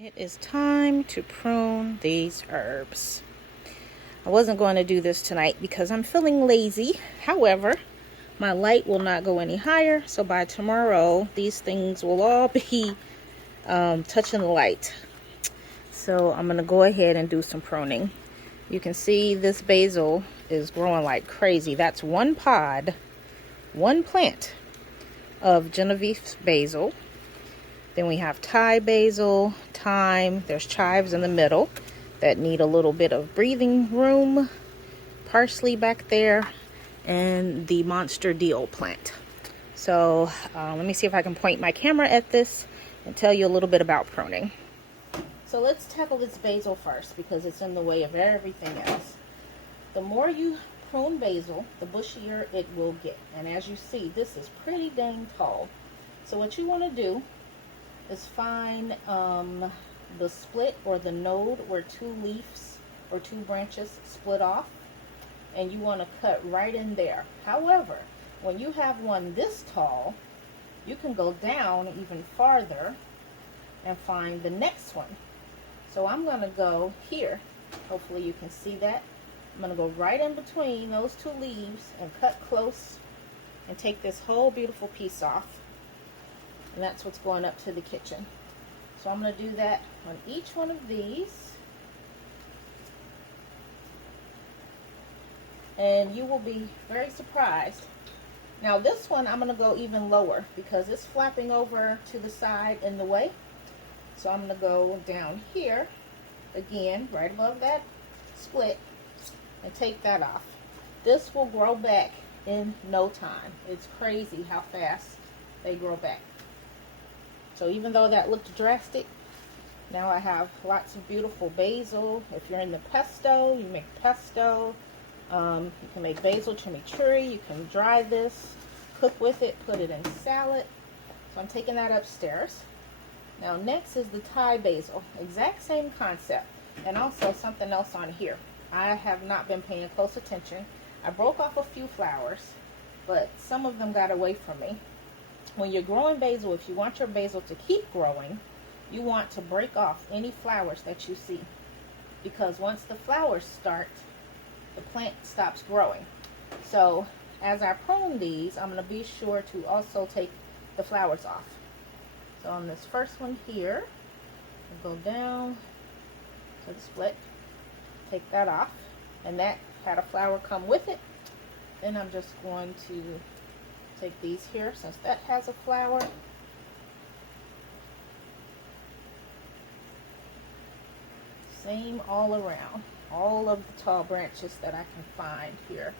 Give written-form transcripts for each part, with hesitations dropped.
It is time to prune these herbs. I wasn't going to do this tonight because I'm feeling lazy. However, my light will not go any higher, so by tomorrow these things will all be touching the light. So I'm going to go ahead and do some pruning. You can see this basil is growing like crazy. That's one pod, one plant of Genovese basil. Then we have Thai basil, thyme, there's chives in the middle that need a little bit of breathing room, parsley back there, and the monster dill plant. So let me see if I can point my camera at this and tell you a little bit about pruning. So let's tackle this basil first because it's in the way of everything else. The more you prune basil, the bushier it will get. And as you see, this is pretty dang tall. So what you want to do is find the split or the node where two leaves or two branches split off, and you want to cut right in there. However, when you have one this tall, you can go down even farther and find the next one. So I'm going to go here. Hopefully you can see that. I'm going to go right in between those two leaves and cut close and take this whole beautiful piece off. And that's what's going up to the kitchen. So I'm going to do that on each one of these. And you will be very surprised. Now this one I'm going to go even lower because it's flapping over to the side in the way. So I'm going to go down here again, right above that split, and take that off. This will grow back in no time. It's crazy how fast they grow back. So even though that looked drastic, now I have lots of beautiful basil. If you're in the pesto, you make pesto. You can make basil chimichurri. You can dry this, cook with it, put it in salad. So I'm taking that upstairs. Now next is the Thai basil. Exact same concept. And also something else on here. I have not been paying close attention. I broke off a few flowers, but some of them got away from me. When you're growing basil, if you want your basil to keep growing, you want to break off any flowers that you see. Because once the flowers start, the plant stops growing. So as I prune these, I'm going to be sure to also take the flowers off. So on this first one here, I'll go down to the split, take that off, and that had a flower come with it. Then I'm just going to take these here since that has a flower. Same all around, all of the tall branches that I can find here.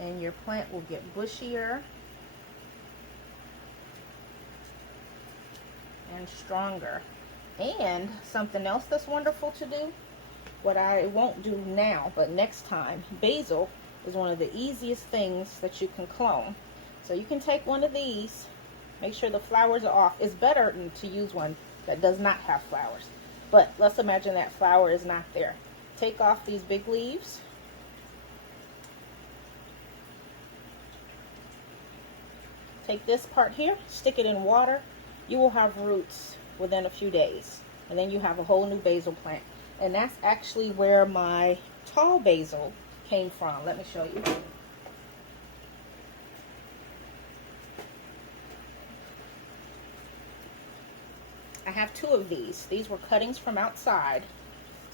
And your plant will get bushier and stronger. And something else that's wonderful to do, what I won't do now, but next time, basil is one of the easiest things that you can clone. So you can take one of these, make sure the flowers are off. It's better to use one that does not have flowers. But let's imagine that flower is not there. Take off these big leaves. Take this part here, stick it in water. You will have roots within a few days. And then you have a whole new basil plant. And that's actually where my tall basil came from. Let me show you. I have two of these. These were cuttings from outside.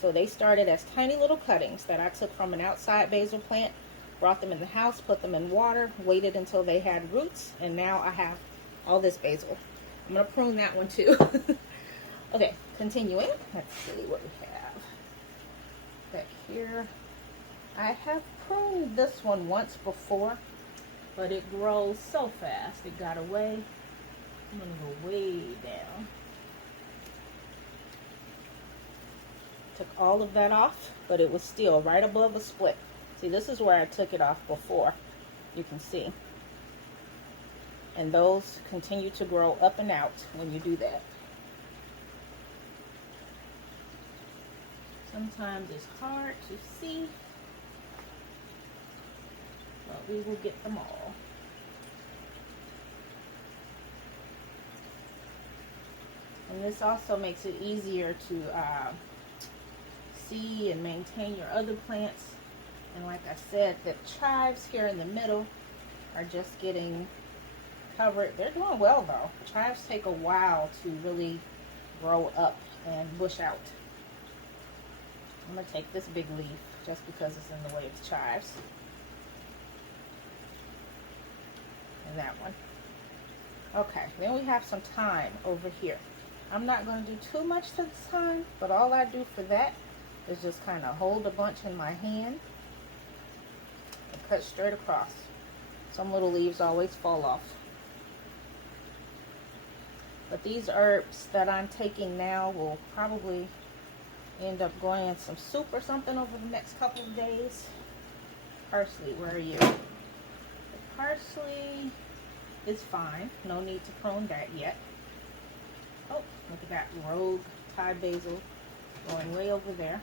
So they started as tiny little cuttings that I took from an outside basil plant, brought them in the house, put them in water, waited until they had roots, and now I have all this basil. I'm going to prune that one too. Okay, continuing. Let's see what we have back here. I have pruned this one once before, but it grows so fast. It got away. I'm going to go way down. Took all of that off, but it was still right above a split. See, this is where I took it off before. You can see. And those continue to grow up and out when you do that. Sometimes it's hard to see, but we will get them all. And this also makes it easier to see and maintain your other plants. And like I said, the chives here in the middle are just getting covered. They're doing well though. Chives take a while to really grow up and bush out. I'm going to take this big leaf just because it's in the way of the chives. And that one. Okay, then we have some thyme over here. I'm not going to do too much to this thyme, but all I do for that is just kind of hold a bunch in my hand and cut straight across. Some little leaves always fall off. But these herbs that I'm taking now will probably end up going in some soup or something over the next couple of days. Parsley, where are you? The parsley is fine. No need to prune that yet. Oh, look at that rogue Thai basil going way over there.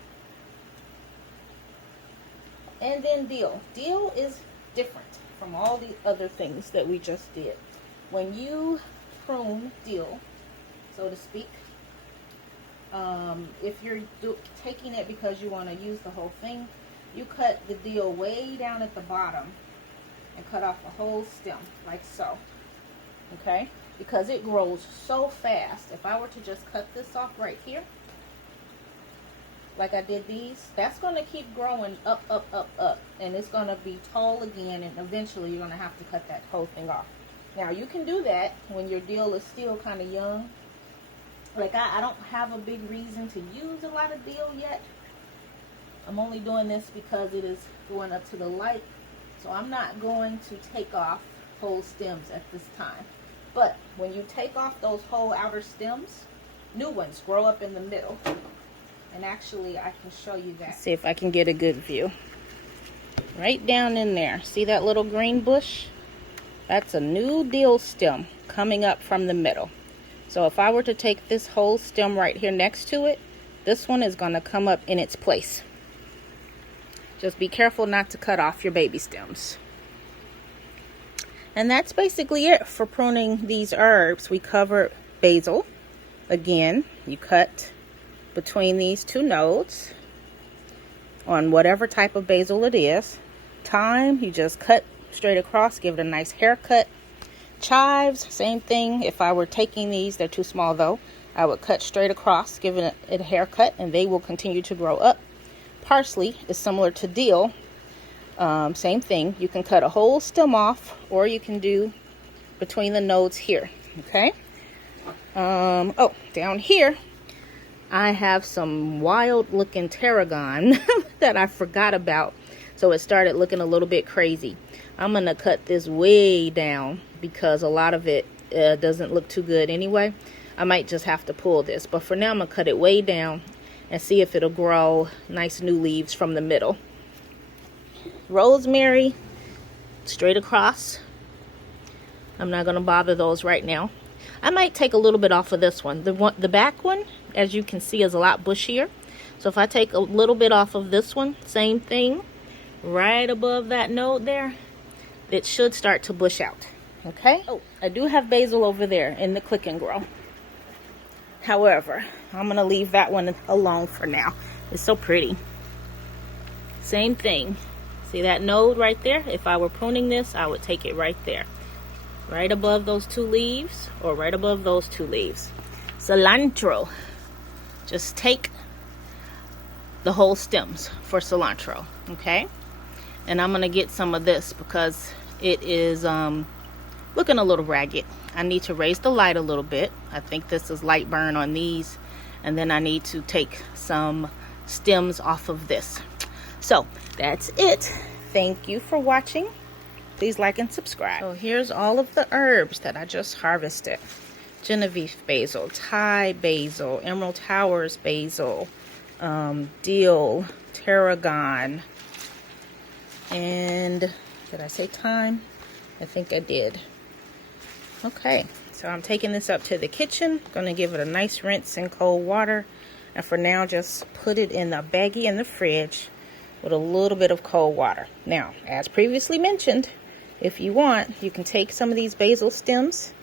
And then dill. Dill is different from all the other things that we just did. When you prune dill, so to speak, if you're taking it because you want to use the whole thing, you cut the dill way down at the bottom and cut off the whole stem, like so. Okay? Because it grows so fast. If I were to just cut this off right here, like I did these, that's going to keep growing up, up, up, up. And it's going to be tall again, and eventually you're going to have to cut that whole thing off. Now, you can do that when your dill is still kind of young. Like, I don't have a big reason to use a lot of dill yet. I'm only doing this because it is going up to the light. So I'm not going to take off whole stems at this time. But when you take off those whole outer stems, new ones grow up in the middle. And actually, I can show you that. Let's see if I can get a good view. Right down in there. See that little green bush? That's a new dill stem coming up from the middle. So if I were to take this whole stem right here next to it, this one is going to come up in its place. Just be careful not to cut off your baby stems. And that's basically it for pruning these herbs. We covered basil. Again, you cut between these two nodes on whatever type of basil it is. Thyme, you just cut straight across, give it a nice haircut. Chives, same thing. If I were taking these, they're too small though, I would cut straight across, give it a haircut, and they will continue to grow up. Parsley is similar to dill. Same thing. You can cut a whole stem off, or you can do between the nodes here. Okay. Oh, down here I have some wild looking tarragon that I forgot about. So it started looking a little bit crazy. I'm going to cut this way down because a lot of it doesn't look too good anyway. I might just have to pull this. But for now, I'm going to cut it way down and see if it'll grow nice new leaves from the middle. Rosemary, straight across. I'm not going to bother those right now. I might take a little bit off of this one. The back one, as you can see, is a lot bushier. So if I take a little bit off of this one, same thing. Right above that node there, it should start to bush out. Okay? Oh, I do have basil over there in the click and grow. However, I'm going to leave that one alone for now. It's so pretty. Same thing. See that node right there? If I were pruning this, I would take it right there. Right above those two leaves, or right above those two leaves. Cilantro. Just take the whole stems for cilantro. Okay? And I'm going to get some of this because it is looking a little ragged. I need to raise the light a little bit. I think this is light burn on these. And then I need to take some stems off of this. So that's it. Thank you for watching. Please like and subscribe. So here's all of the herbs that I just harvested. Genovese basil, Thai basil, Emerald Towers basil, dill, tarragon, and did I say thyme? I think I did. Okay, so I'm taking this up to the kitchen. Going to give it a nice rinse in cold water. And for now, just put it in a baggie in the fridge with a little bit of cold water. Now, as previously mentioned, if you want, you can take some of these basil stems,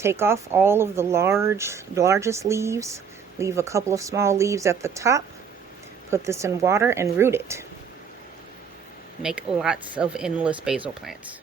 Take off all of the largest leaves. Leave a couple of small leaves at the top. Put this in water and root it. Make lots of endless basil plants.